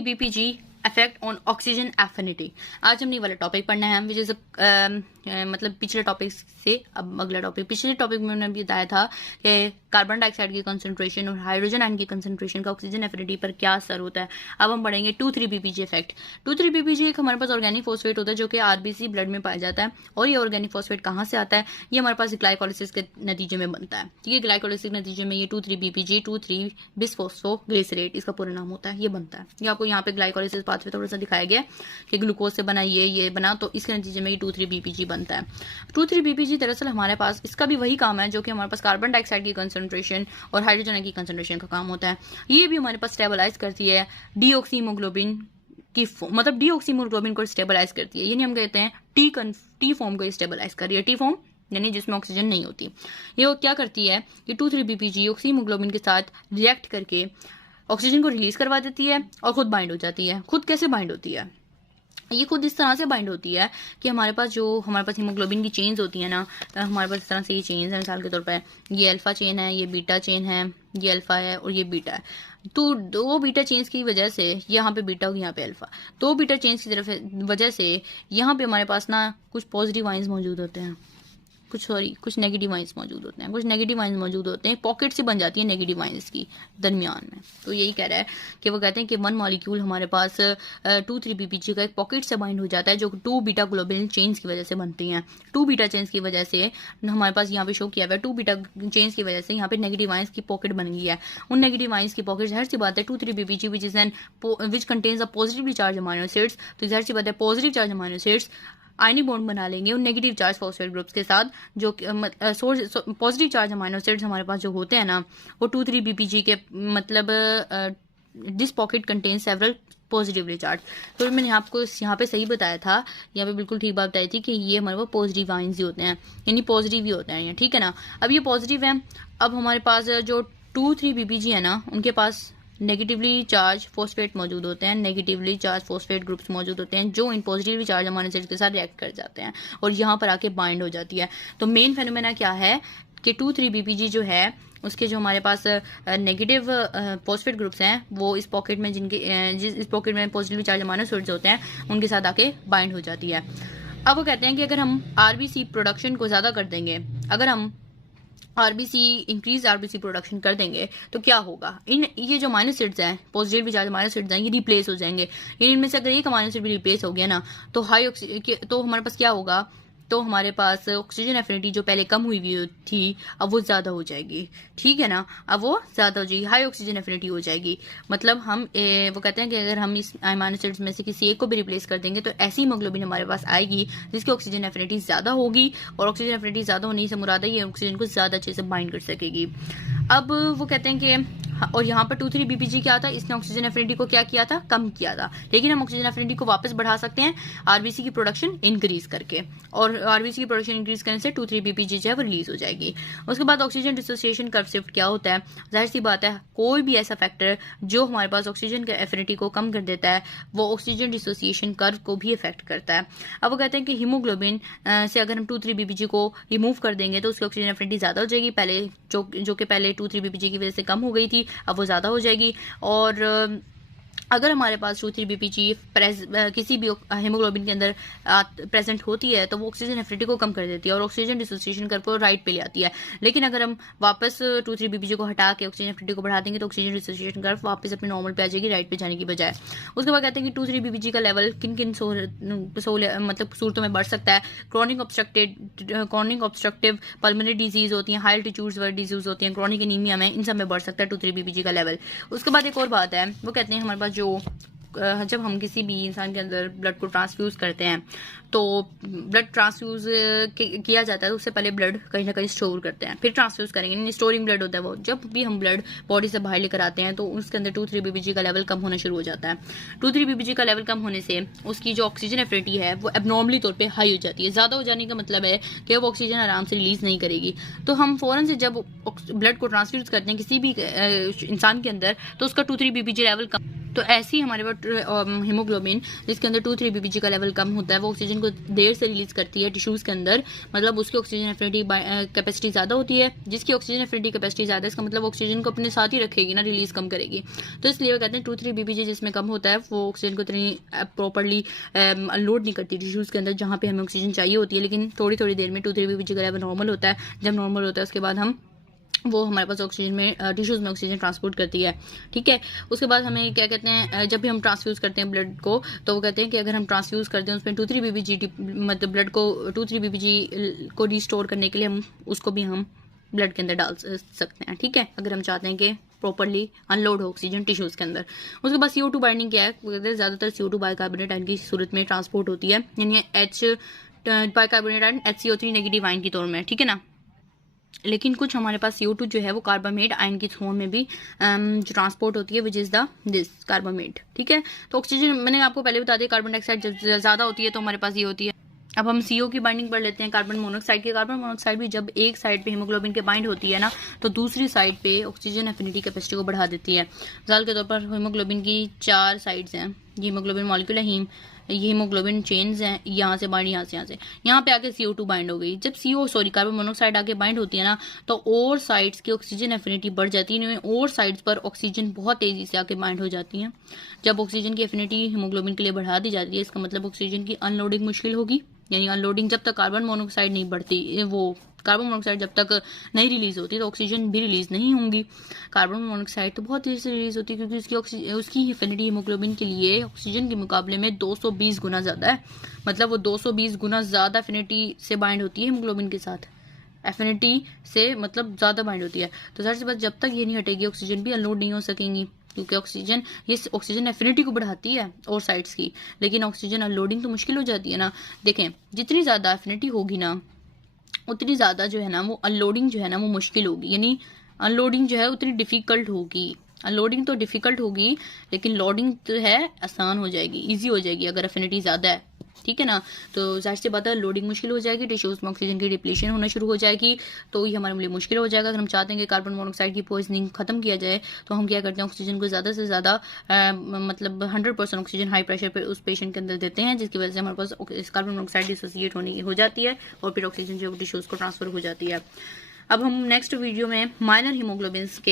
BPG effect on oxygen affinity. आज हमने वाला टॉपिक पढ़ना है विच इज मतलब पिछले टॉपिक से अब अगला टॉपिक। पिछले टॉपिक में मैंने बताया था कि कार्बन डाइऑक्साइड की कंसंट्रेशन और हाइड्रोजन आयन की कंसंट्रेशन का ऑक्सीजन एफिनिटी पर क्या असर होता है। अब हम पढ़ेंगे 2,3-बीपीजी इफेक्ट। 2,3-बीपीजी एक हमारे पास ऑर्गेनिक फॉस्फेट होता है जो कि आरबीसी ब्लड में पाया जाता है। और ये ऑर्गेनिक फॉस्फेट कहाँ से आता है? ये हमारे पास ग्लाइकोलिसिस के नतीजे में बनता है। ये ग्लाइकोलिसिस के नतीजे में ये 2,3-बीपीजी 2,3-बिसफॉस्फोग्लिसरेट इसका पूरा नाम होता है, ये बनता है। ये आपको यहाँ पे ग्लाइकोलिसिस पाथवे थोड़ा सा दिखाया गया कि ग्लूकोज से बना ये बना, तो इसके नतीजे में ये 2,3-बीपीजी बनता है। 2,3-बीपीजी दरअसल हमारे पास इसका भी वही काम है जो कि हमारे पास कार्बन डाइऑक्साइड की कंसंट्रेशन और हाइड्रोजन की कंसंट्रेशन का काम होता है। ये भी हमारे पास स्टेबलाइज करती है डीऑक्सीहीमोग्लोबिन की मतलब डीऑक्सीहीमोग्लोबिन को स्टेबलाइज करती है। यानी हम कहते हैं टी फॉर्म को स्टेबलाइज कर रही है। टी फॉर्म यानी जिसमें ऑक्सीजन नहीं होती। ये क्या करती है कि 2,3-बीपीजी ऑक्सीहीमोग्लोबिन के साथ रिएक्ट करके ऑक्सीजन को रिलीज करवा देती है और खुद बाइंड हो जाती है। खुद कैसे बाइंड होती है? ये खुद इस तरह से बाइंड होती है कि हमारे पास हीमोग्लोबिन की चेन्स होती है ना, हमारे पास इस तरह से ये चेन्स है। मिसाल के तौर पर ये अल्फा चेन है, ये बीटा चेन है, ये अल्फा है और ये बीटा है। तो दो बीटा चेन्स की वजह से यहाँ पे बीटा और यहाँ पे अल्फा, दो बीटा चेन्स की तरफ वजह से यहाँ पे हमारे पास ना कुछ पॉजिटिव आयंस मौजूद होते हैं, कुछ नेगेटिव आयंस मौजूद होते हैं। कुछ नेगेटिव आयंस मौजूद होते हैं, पॉकेट से बन जाती है नेगेटिव आयंस की दरमियान में। तो यही कह रहा है कि वो कहते हैं कि वन मॉलिक्यूल हमारे पास 2,3-बीपीजी का एक पॉकेट से बाइंड हो जाता है जो 2 बीटा ग्लोबिन चेन्स की वजह से बनती हैं। 2 बीटा चेन्स की वजह से हमारे पास यहाँ पे शो किया हुआ है 2 बीटा चेन्स की वजह से यहाँ पे नेगेटिव आयंस की पॉकेट बन गई है। उन नेगेटिव आयंस की पॉकेट जाहिर सी बात है 2,3-बीपीजी which contains a positively charge amino acids, तो जाहिर सी बात है positive charge amino acids ionic bond बना लेंगे उन नेगेटिव चार्ज फॉस्फेट ग्रुप्स के साथ। जो पॉजिटिव चार्ज अमाइनो एसिड्स हमारे पास जो होते हैं ना, वो 2,3-बीपीजी के मतलब this pocket contain several positively charge. तो मैंने आपको यहाँ पे सही बताया था, यहाँ पे बिल्कुल ठीक बात बताई थी कि ये हमारे पास पॉजिटिव आयंस ही होते हैं, यानी पॉजिटिव ही होते हैं, ठीक है ना। अब ये पॉजिटिव है। अब हमारे पास जो 2,3-बीपीजी है ना, उनके पास नेगेटिवली चार्ज फॉस्फेट मौजूद होते हैं, नेगेटिवली चार्ज फॉस्फेट ग्रुप्स मौजूद होते हैं जो इन पॉजिटिवली चार्ज अमाइनो एसिड्स के साथ रिएक्ट कर जाते हैं और यहाँ पर आके बाइंड हो जाती है। तो मेन फेनोमेना क्या है कि 2,3-बीपीजी जो है उसके जो हमारे पास नेगेटिव फॉस्फेट ग्रुप्स हैं वो इस पॉकेट में इस पॉकेट में पॉजिटिवली चार्ज अमाइनो एसिड्स होते हैं उनके साथ आके बाइंड हो जाती है। अब वो कहते हैं कि अगर हम आरबीसी प्रोडक्शन को ज्यादा कर देंगे, अगर हम इंक्रीज आरबीसी प्रोडक्शन कर देंगे तो क्या होगा? ये जो अमाइनो एसिड्स हैं, पॉजिटिव चार्ज अमाइनो एसिड्स हैं, ये रिप्लेस हो जाएंगे। यानी इनमें से अगर एक अमाइनो एसिड भी रिप्लेस हो गया ना तो तो हमारे पास क्या होगा? तो हमारे पास ऑक्सीजन एफिनिटी जो पहले कम हुई थी अब वो ज्यादा हो जाएगी, ठीक है ना। अब वो ज्यादा हो जाएगी, हाई ऑक्सीजन एफिनिटी हो जाएगी। मतलब हम वो कहते हैं कि अगर हम इस अमाइनो एसिड्स में से किसी एक को भी रिप्लेस कर देंगे तो ऐसी हीमोग्लोबिन हमारे पास आएगी जिसकी ऑक्सीजन एफिनिटी ज्यादा होगी, और ऑक्सीजन एफिनिटी ज्यादा होने से मुराद है ये ऑक्सीजन को ज्यादा अच्छे से बाइंड कर सकेगी। अब वो कहते हैं कि और यहाँ पर 2,3-बीपीजी क्या था, इसने ऑक्सीजन एफिनिटी को क्या किया था? कम किया था। लेकिन हम ऑक्सीजन एफिनिटी को वापस बढ़ा सकते हैं आरबीसी की प्रोडक्शन इंक्रीज करके, और आरबीसी की प्रोडक्शन इंक्रीज करने से 2,3-बीपीजी जो है वो रिलीज हो जाएगी। उसके बाद ऑक्सीजन डिसोसिएशन कर्व शिफ्ट क्या होता है? जाहिर सी बात है कोई भी ऐसा फैक्टर जो हमारे पास ऑक्सीजन के एफिनिटी को कम कर देता है वो ऑक्सीजन डिसोसिएशन कर्व को भी इफेक्ट करता है। अब वो कहते हैं कि हीमोग्लोबिन से अगर हम 2,3-बीपीजी को रिमूव कर देंगे तो उसकी ऑक्सीजन एफिनिटी ज्यादा हो जाएगी, पहले जो कि पहले 2,3-बीपीजी की वजह से कम हो गई थी अब वो ज्यादा हो जाएगी। और अगर हमारे पास 2,3-बीपीजी किसी भी हीमोग्लोबिन के अंदर प्रेजेंट होती है तो वो ऑक्सीजन एफिनिटी को कम कर देती है और ऑक्सीजन डिसोसिएशन कर्व को राइट पे ले आती है। लेकिन अगर हम वापस 2,3-बीपीजी को हटा के ऑक्सीजन एफिनिटी को बढ़ा देंगे तो ऑक्सीजन डिसोसिएशन कर्व वापस अपने नॉर्मल पे आ जाएगी, राइट पे जाने की बजाय। उसके बाद कहते हैं कि 2,3-बीपीजी का लेवल किन किन मतलब सूरतों में बढ़ सकता है? क्रॉनिक ऑब्स्ट्रक्टिव पल्मोनरी डिजीज होती है, हाई एल्टीट्यूड्स वाली डिजीज होती है, क्रॉनिक एनीमिया में, इन सब में बढ़ सकता है 2,3-बीपीजी का लेवल। उसके बाद एक और बात है, वो कहते हैं हमारे पास जब हम किसी भी इंसान के अंदर ब्लड को ट्रांसफ्यूज करते हैं तो ब्लड ट्रांसफ्यूज किया जाता है तो उससे पहले ब्लड कहीं ना कहीं स्टोर करते हैं, फिर ट्रांसफ्यूज करेंगे। स्टोरिंग ब्लड होता है वो। जब भी हम ब्लड बॉडी से बाहर लेकर आते हैं तो उसके अंदर 2,3-बीपीजी का लेवल कम होना शुरू हो जाता है। 2,3-बीपीजी का लेवल कम होने से उसकी जो ऑक्सीजन एफिनिटी है वो एबनॉर्मली तौर पे हाई हो जाती है। ज्यादा हो जाने का मतलब है कि वो ऑक्सीजन आराम से रिलीज नहीं करेगी। तो हम फौरन से जब ब्लड को ट्रांसफ्यूज करते हैं किसी भी इंसान के अंदर तो उसका 2,3-बीपीजी लेवल कम तो ऐसे ही हमारे पास हीमोग्लोबिन जिसके अंदर 2,3 बीपीजी का लेवल कम होता है वो ऑक्सीजन को देर से रिलीज करती है टिश्यूज के अंदर, मतलब उसकी ऑक्सीजन एफिनिटी कैपेसिटी ज्यादा होती है। जिसकी ऑक्सीजन एफिनिटी कैपेसिटी ज्यादा है इसका मतलब ऑक्सीजन को अपने साथ ही रखेगी ना, रिलीज कम करेगी। तो इसलिए वो कहते हैं 2,3 बीपीजी जिसमें कम होता है वो ऑक्सीजन को इतनी प्रॉपरली अनलोड नहीं करती टिश्यूज के अंदर जहाँ पे हमें ऑक्सीजन चाहिए होती है। लेकिन थोड़ी थोड़ी देर में 2,3 बीपीजी का लेवल नॉर्मल होता है। जब नॉर्मल होता है उसके बाद वो हमारे पास ऑक्सीजन में टिश्यूज में ऑक्सीजन ट्रांसपोर्ट करती है। ठीक है, उसके बाद हमें क्या कहते हैं, जब भी हम ट्रांसफ्यूज करते हैं ब्लड को तो वो कहते हैं कि अगर हम ट्रांसफ्यूज करते हैं उसमें 2,3 बीपीजी मतलब ब्लड को 2,3 बीपीजी को रिस्टोर करने के लिए हम उसको भी हम ब्लड के अंदर डाल सकते हैं। ठीक है, अगर हम चाहते हैं कि प्रॉपरली अनलोड हो ऑक्सीजन टिश्यूज के अंदर। उसके बाद CO2 बाइंडिंग क्या है, ज्यादातर CO2 बाइकार्बोनेट आयन की सूरत में ट्रांसपोर्ट होती है, यानी H bicarbonate ion HCO3 negative ion की तौर में। ठीक है ना, लेकिन कुछ हमारे पास CO2 जो है वो कार्बामेट आयन की फॉर्म में भी जो ट्रांसपोर्ट होती है विच इज दिस कार्बामेट। ठीक है, तो ऑक्सीजन मैंने आपको पहले बता दिया, कार्बन डाइऑक्साइड जब ज्यादा होती है तो हमारे पास ये होती है। अब हम CO की बाइंडिंग पढ़ लेते हैं कार्बन मोनोऑक्साइड की। कार्बन मोनोऑक्साइड भी जब एक साइड पे हीमोग्लोबिन के बाइंड होती है ना तो दूसरी साइड पे ऑक्सीजन एफिनिटी कैपेसिटी को बढ़ा देती है। मिसाल के तौर पर हीमोग्लोबिन की 4 साइड्स हैं, हीमोग्लोबिन मॉलिक्यूल है, ये हीमोग्लोबिन चेन्स हैं, यहाँ से बाइंड, यहाँ पे आके CO2 बाइंड हो गई। जब कार्बन मोनोऑक्साइड आके बाइंड होती है ना तो और साइड्स की ऑक्सीजन एफिनिटी बढ़ जाती है और साइड्स पर ऑक्सीजन बहुत तेजी से आके बाइंड हो जाती है। जब ऑक्सीजन की एफिनिटी हीमोग्लोबिन के लिए बढ़ा दी जाती है इसका मतलब ऑक्सीजन की अनलोडिंग मुश्किल होगी, यानी अनलोडिंग जब तक कार्बन मोनोऑक्साइड नहीं बढ़ती, वो कार्बन मोनोऑक्साइड जब तक नहीं रिलीज होती तो ऑक्सीजन भी रिलीज नहीं होंगी। कार्बन मोनोऑक्साइड तो बहुत तेजी से रिलीज होती है क्योंकि उसकी एफिनिटी हीमोग्लोबिन के लिए ऑक्सीजन के मुकाबले में 220 गुना ज्यादा है, मतलब वो 220 गुना ज्यादा एफिनिटी से बाइंड होती है हीमोग्लोबिन के साथ, एफिनिटी से मतलब ज्यादा बाइंड होती है। तो जाहिर सी बात जब तक ये नहीं हटेगी ऑक्सीजन भी अनलोड नहीं हो सकेंगी, क्योंकि ऑक्सीजन एफिनिटी को बढ़ाती है और साइड्स की, लेकिन ऑक्सीजन अनलोडिंग तो मुश्किल हो जाती है ना। देखें, जितनी ज्यादा एफिनिटी होगी ना उतनी ज्यादा जो है ना वो अनलोडिंग जो है ना वो मुश्किल होगी, यानी अनलोडिंग जो है उतनी डिफिकल्ट होगी। अनलोडिंग तो डिफिकल्ट होगी लेकिन लोडिंग जो है आसान हो जाएगी, इजी हो जाएगी अगर एफिनिटी ज्यादा है। ठीक है ना, तो जाहिर सी बात है लोडिंग मुश्किल हो जाएगी, टिश्यूज में ऑक्सीजन की डिप्लीशन होना शुरू हो जाएगी, तो ये हमारे लिए मुश्किल हो जाएगा। अगर हम चाहते हैं कि कार्बन मोनोऑक्साइड की पॉइजनिंग खत्म किया जाए तो हम क्या करते हैं, ऑक्सीजन को ज्यादा से ज्यादा मतलब 100% ऑक्सीजन हाई प्रेशर पर उस पेशेंट के अंदर देते हैं, जिसकी वजह से हमारे पास कार्बन मोनोऑक्साइड डिसोसिएट हो जाती है और फिर ऑक्सीजन जो टिश्यूज को ट्रांसफर हो जाती है। अब हम नेक्स्ट वीडियो में माइनर हीमोग्लोबिन के